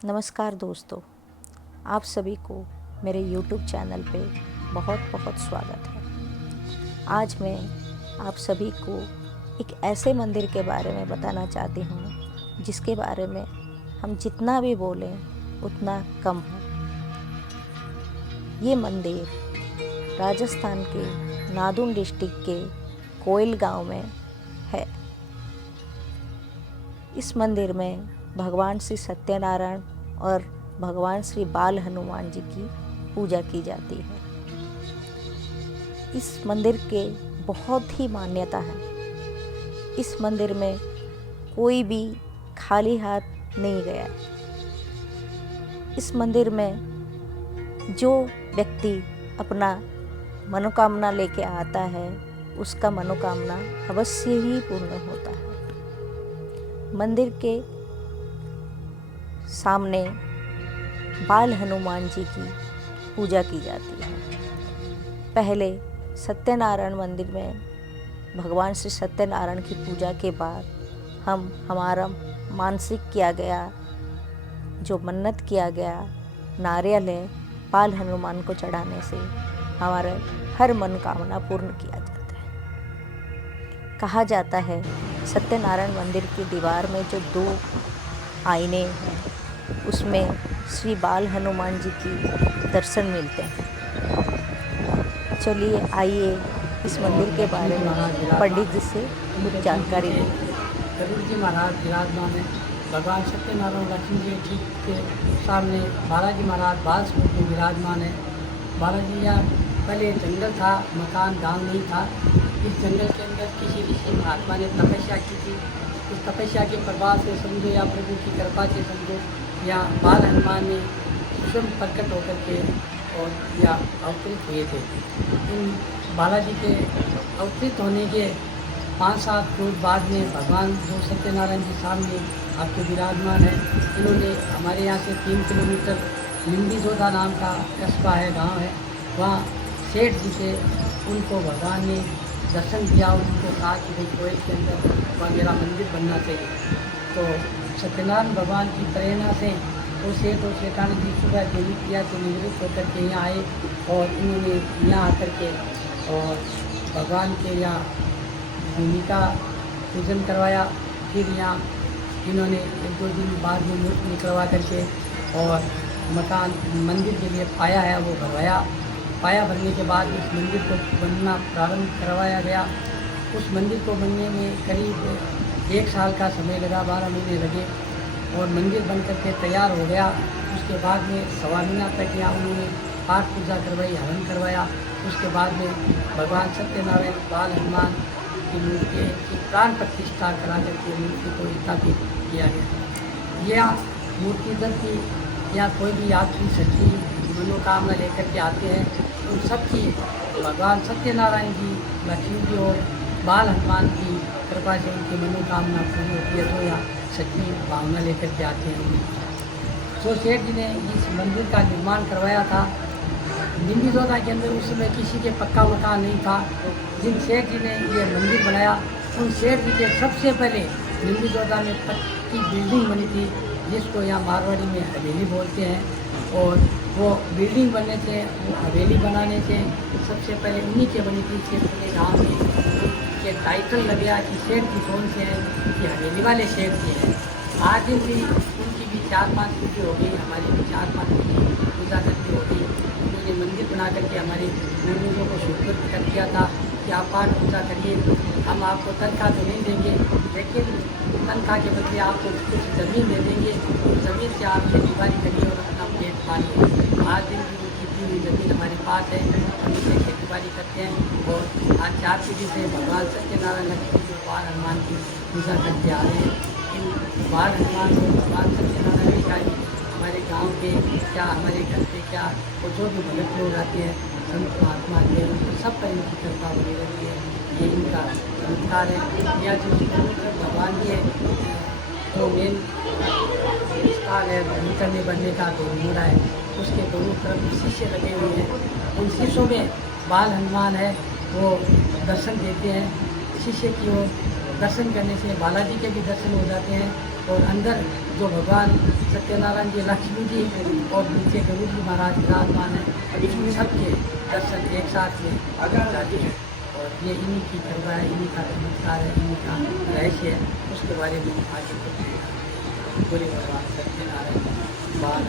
नमस्कार दोस्तों, आप सभी को मेरे YouTube चैनल पे बहुत बहुत स्वागत है। आज मैं आप सभी को एक ऐसे मंदिर के बारे में बताना चाहती हूँ जिसके बारे में हम जितना भी बोलें उतना कम है। ये मंदिर राजस्थान के नादौन डिस्ट्रिक्ट के कोयल गांव में है। इस मंदिर में भगवान श्री सत्यनारायण और भगवान श्री बाल हनुमान जी की पूजा की जाती है। इस मंदिर के बहुत ही मान्यता है। इस मंदिर में कोई भी खाली हाथ नहीं गया। इस मंदिर में जो व्यक्ति अपना मनोकामना लेके आता है उसका मनोकामना अवश्य ही पूर्ण होता है। मंदिर के सामने बाल हनुमान जी की पूजा की जाती है। पहले सत्यनारायण मंदिर में भगवान श्री सत्यनारायण की पूजा के बाद हमारा मानसिक किया गया, जो मन्नत किया गया नारियल है, बाल हनुमान को चढ़ाने से हमारे हर मनोकामना पूर्ण किया जाता है। कहा जाता है सत्यनारायण मंदिर की दीवार में जो 2 आईने हैं उसमें श्री बाल हनुमान जी की दर्शन मिलते हैं। चलिए आइए इस मंदिर के बारे में पंडित जी से कुछ जानकारी लें। गरुड़ जी महाराज विराजमान है। भगवान सत्यनारायण लक्ष्मी जी ठीक के सामने बालाजी महाराज बाल स्वरूप में विराजमान है। बालाजी यहाँ पहले जंगल था, मकान गांव नहीं था। इस जंगल के अंदर किसी ऋषि महात्मा ने तपस्या की थी। उस तपस्या के प्रभाव से समझो या प्रभु की कृपा से समझो या बाल हनुमान ने स्वयं प्रकट होकर के और या अवतरित हुए थे। इन बालाजी के अवतरित होने के 5-7 रोज बाद में भगवान जो सत्यनारायण जी सामने आपके विराजमान है, इन्होंने हमारे यहाँ से 3 किलोमीटर निम्बी जोधा नाम का कस्बा है, गांव है, वहाँ सेठ जी से उनको भगवान ने दर्शन दिया। उनको कहा कि भाई कोयल के अंदर वहाँ मेरा मंदिर बनना चाहिए। तो सत्यनारायण भगवान की प्रेरणा से वो सेठ और सेठानी जी सुबह देवी क्रिया से निवृत्त होकर के यहाँ आए और इन्होंने यहाँ आकर के और भगवान के यहाँ भूमि का पूजन करवाया। फिर यहाँ इन्होंने 1-2 दिन बाद में मूर्ति निकलवा करके और मकान मंदिर के लिए पाया है वो भरवाया। पाया भरने के बाद इस मंदिर को बनना प्रारंभ करवाया गया। उस मंदिर को बनने में करीब 1 साल का समय लगा, 12 महीने लगे और मंदिर बन करके तैयार हो गया। उसके बाद में 1.25 महीना तक यहाँ उन्होंने पाठ पूजा करवाई, हवन करवाया। उसके बाद में भगवान सत्यनारायण बाल हनुमान की मूर्ति की प्राण प्रतिष्ठा करा करके मूर्ति को स्थापित किया गया। यह मूर्ति जब की यहाँ कोई भी यात्री सच्ची मनोकामना लेकर के आते हैं, उन सबकी भगवान सत्यनारायण जी, लक्ष्मी जी और बाल हनुमान की कृपा से उनकी मनोकामना पूरी होती है। तो यहाँ सच्ची भावना लेकर के आते हैं। तो सेठ जी ने इस मंदिर का निर्माण करवाया था। निम्बी जोधा के अंदर उस समय किसी के पक्का मकान नहीं था। जिन सेठ जी ने ये मंदिर बनाया, उन सेठ जी के सबसे पहले निम्बी जोधा में पक्की बिल्डिंग बनी थी, जिसको यहाँ मारवाड़ी में हवेली बोलते हैं। और वो बिल्डिंग बनने से, वो हवेली बनाने से सबसे पहले उन्हीं के बनी थी। सेठ के गाँव में के टाइटल लग गया कि सेठ जी कौन से हैं, कि हवेली वाले सेठ जी हैं। आज दिन भी उनकी भी 4-5 पूजी हो गई, हमारी भी 4-5 पूजा करती हो गई। उन्होंने मंदिर बना करके हमारे पूर्वजों को स्वीकृत कर दिया था कि आप पाठ पूजा करिए, हम आपको तनख्वाह तो नहीं देंगे, लेकिन तनख्वाह के बदले आपको कुछ ज़मीन दे देंगे। ज़मीन से आप खेती बाड़ी करिए और अपना पेट पालिए। आज दिन भी उनकी दी हुई ज़मीन हमारे पास है, हम उससे खेती बाड़ी करते हैं। और आज 4 पीढ़ी से भगवान सत्यनारायण लक्ष्मी जी बाल हनुमान की पूजा करते आ रहे हैं। इन बाल हनुमान को भगवान सत्यनारायण का हमारे गांव के क्या, हमारे घर पे क्या, और जो भी भगत लोग आते हैं, संत महात्मा आते हैं, उनको सब पर इनकी कृपा बनी रहती है। ये इनका चमत्कार है। या जो भगवान के तो मेन स्थान है भूमिका में बनने का तो मुड़ा है, उसके दोनों तरफ शीशे लगे हुए हैं। उन शीशों में बाल हनुमान है, वो दर्शन देते हैं। शीशे की ओर दर्शन करने से बालाजी के भी दर्शन हो जाते हैं और अंदर जो भगवान सत्यनारायण जी, लक्ष्मी जी और नीचे गुरु जी महाराज विराजमान है, इन सबके दर्शन एक साथ में जाते हैं। और ये इन्हीं की कृपा है, इन्हीं का चमत्कार है, इन्हीं का रहस्य है, उसके बारे में आगे बढ़ते हैं। बोले भगवान सत्यनारायण बाल।